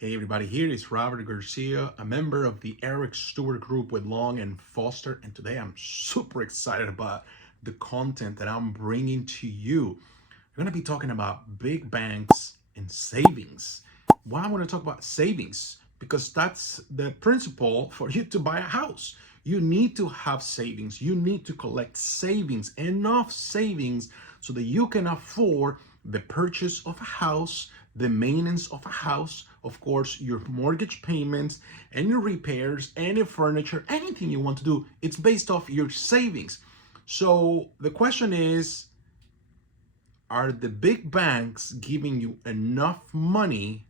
Hey everybody, here is Robert Garcia, a member of the Eric Stewart Group with Long and Foster, and today I'm super excited about the content that I'm bringing to you. We're going to be talking about big banks and savings. Why I want to talk about savings? Because that's the principle for you to buy a house. You need to have savings. You need to collect savings, enough savings, so that you can afford the purchase of a house, the maintenance of a house, of course, your mortgage payments, and your repairs, any furniture, anything you want to do. It's based off your savings. So the question is, are the big banks giving you enough money,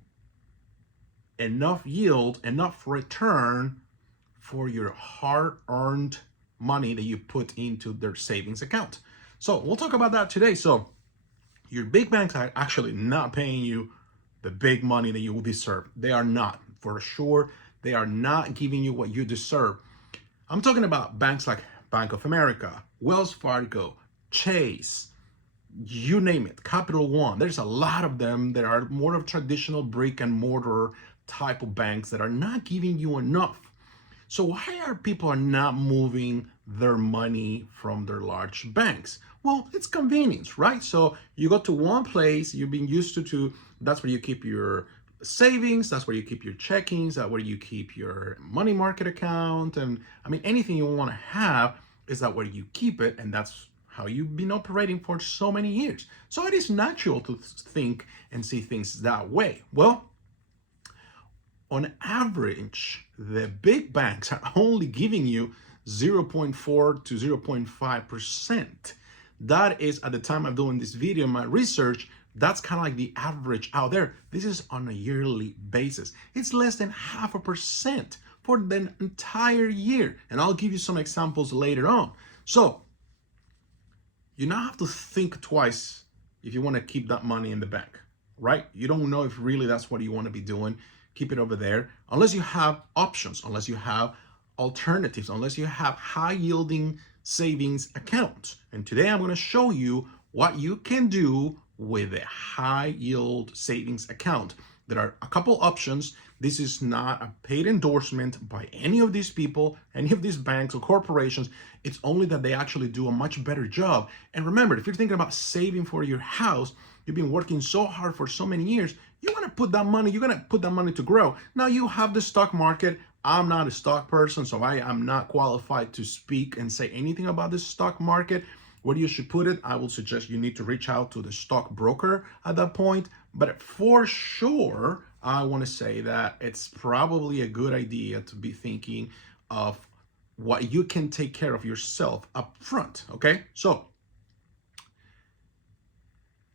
enough yield, enough return for your hard-earned money that you put into their savings account? So we'll talk about that today. So your big banks are actually not paying you the big money that you deserve. They are not, for sure. They are not giving you what you deserve. I'm talking about banks like Bank of America, Wells Fargo, Chase, you name it, Capital One. There's a lot of them that are more of traditional brick and mortar type of banks that are not giving you enough. So why are people not moving their money from their large banks? Well, it's convenience, right? So you go to one place, you've been used to, that's where you keep your savings, that's where you keep your checkings, that's where you keep your money market account. And I mean, anything you want to have is that where you keep it, and that's how you've been operating for so many years. So it is natural to think and see things that way. Well, on average, the big banks are only giving you 0.4 to 0.5%. That is, at the time of doing this video, my research, that's kind of like the average out there. This is on a yearly basis. It's less than 0.5% for the entire year. And I'll give you some examples later on. So you now have to think twice if you want to keep that money in the bank, right? You don't know if really that's what you want to be doing. Keep it over there, unless you have options, unless you have alternatives, unless you have high yielding savings accounts. And today I'm going to show you what you can do with a high yield savings account. There are a couple options. This is not a paid endorsement by any of these people, any of these banks or corporations. It's only that they actually do a much better job. And remember, if you're thinking about saving for your house, you've been working so hard for so many years, you want to put that money, you're going to put that money to grow. Now you have the stock market. I'm not a stock person, so I am not qualified to speak and say anything about the stock market. Where you should put it, I will suggest you need to reach out to the stockbroker at that point. But for sure, I want to say that it's probably a good idea to be thinking of what you can take care of yourself up front, okay? So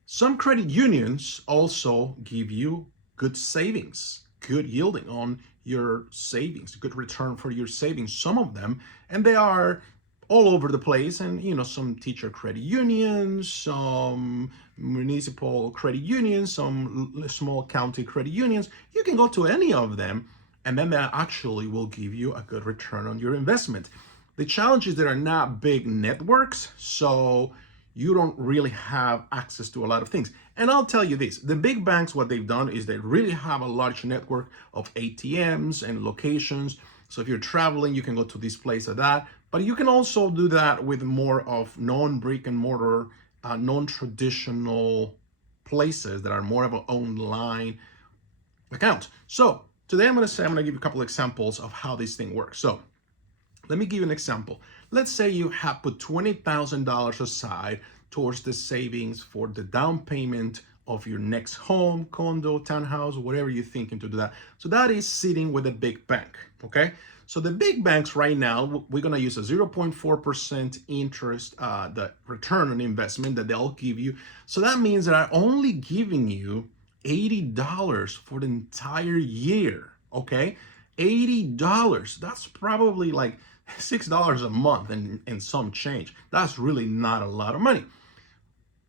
some credit unions also give you good savings, good yielding on your savings, good return for your savings, some of them, and they are all over the place. And some teacher credit unions, some municipal credit unions, some small county credit unions. You can go to any of them, and then that actually will give you a good return on your investment. The challenge is there are not big networks, so you don't really have access to a lot of things. And I'll tell you this, the big banks, what they've done is they really have a large network of ATMs and locations. So if you're traveling, you can go to this place or that. But you can also do that with more of non-brick and mortar, non-traditional places that are more of an online account. So today I'm going to give you a couple examples of how this thing works. So let me give you an example. Let's say you have put $20,000 aside towards the savings for the down payment of your next home, condo, townhouse, whatever you're thinking to do that. So that is sitting with a big bank, okay? So the big banks right now, we're gonna use a 0.4% interest, the return on investment that they'll give you. So that means that I'm only giving you $80 for the entire year, okay? $80, that's probably like $6 a month and some change. That's really not a lot of money.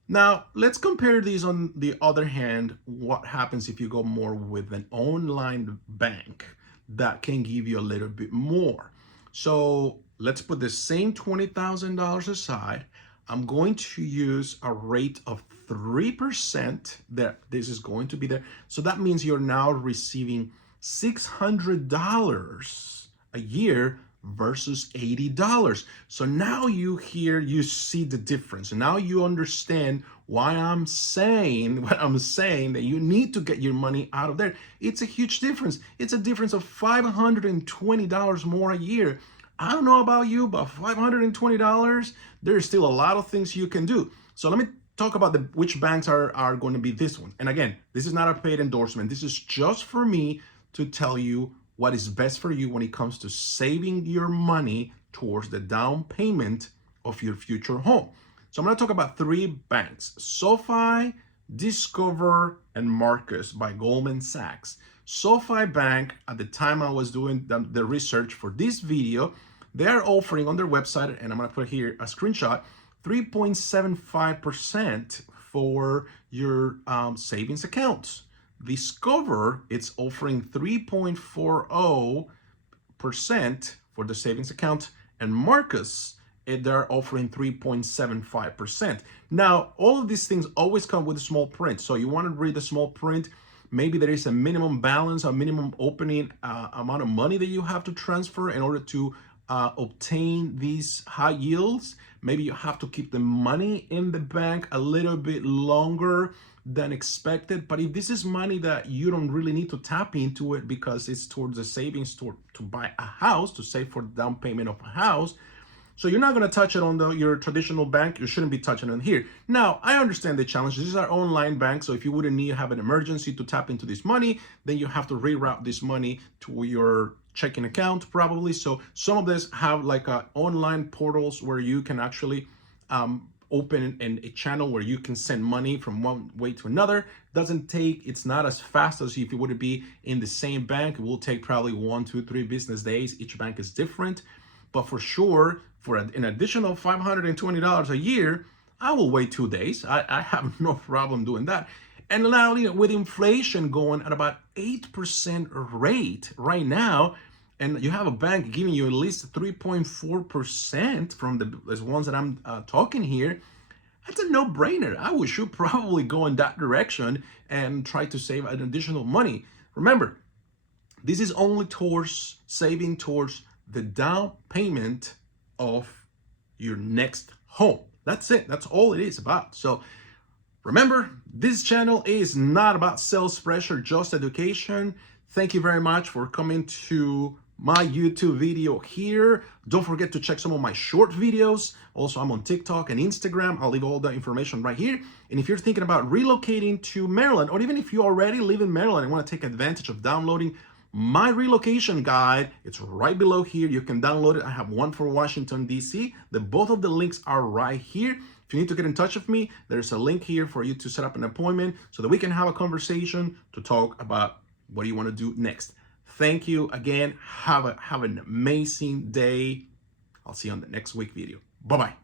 Now, let's compare these. On the other hand, what happens if you go more with an online bank that can give you a little bit more? So let's put the same $20,000 aside. I'm going to use a rate of 3% there. This is going to be there. So that means you're now receiving $600 a year versus $80. So now you see the difference. And now you understand why I'm saying what I'm saying, that you need to get your money out of there. It's a huge difference. It's a difference of $520 more a year. I don't know about you, but $520, there's still a lot of things you can do. So let me talk about which banks are going to be this one. And again, this is not a paid endorsement. This is just for me to tell you what is best for you when it comes to saving your money towards the down payment of your future home. So I'm going to talk about 3 banks: SoFi, Discover, and Marcus by Goldman Sachs. SoFi Bank, at the time I was doing the research for this video, they are offering on their website, and I'm going to put here a screenshot, 3.75% for your savings accounts. Discover, it's offering 3.40% for the savings account, and Marcus, they're offering 3.75%. Now, all of these things always come with a small print. So you want to read the small print. Maybe there is a minimum balance, a minimum opening amount of money that you have to transfer in order to obtain these high yields. Maybe you have to keep the money in the bank a little bit longer than expected. But if this is money that you don't really need to tap into it because it's towards the savings to buy a house, to save for the down payment of a house, so you're not going to touch it on your traditional bank. You shouldn't be touching it here. Now, I understand the challenge. These are online banks, so if you wouldn't need to have an emergency to tap into this money, then you have to reroute this money to your checking account probably. So some of this have like online portals where you can actually open a channel where you can send money from one way to another. It's not as fast as if it would be in the same bank. It will take probably 1, 2, 3 business days. Each bank is different. But for sure, for an additional $520 a year, I will wait 2 days. I have no problem doing that. And now, with inflation going at about 8% rate right now, and you have a bank giving you at least 3.4% from the ones that I'm talking here, that's a no-brainer. I should probably go in that direction and try to save an additional money. Remember, this is only towards saving towards the down payment of your next home. That's it. That's all it is about. So remember, this channel is not about sales pressure, just education. Thank you very much for coming to my YouTube video here. Don't forget to check some of my short videos. Also, I'm on TikTok and Instagram. I'll leave all the information right here. And if you're thinking about relocating to Maryland, or even if you already live in Maryland and want to take advantage of downloading my relocation guide, it's right below here. You can download it. I have one for Washington, D.C. Both of the links are right here. If you need to get in touch with me, there's a link here for you to set up an appointment so that we can have a conversation to talk about what you want to do next. Thank you again. Have an amazing day. I'll see you on the next week video. Bye-bye.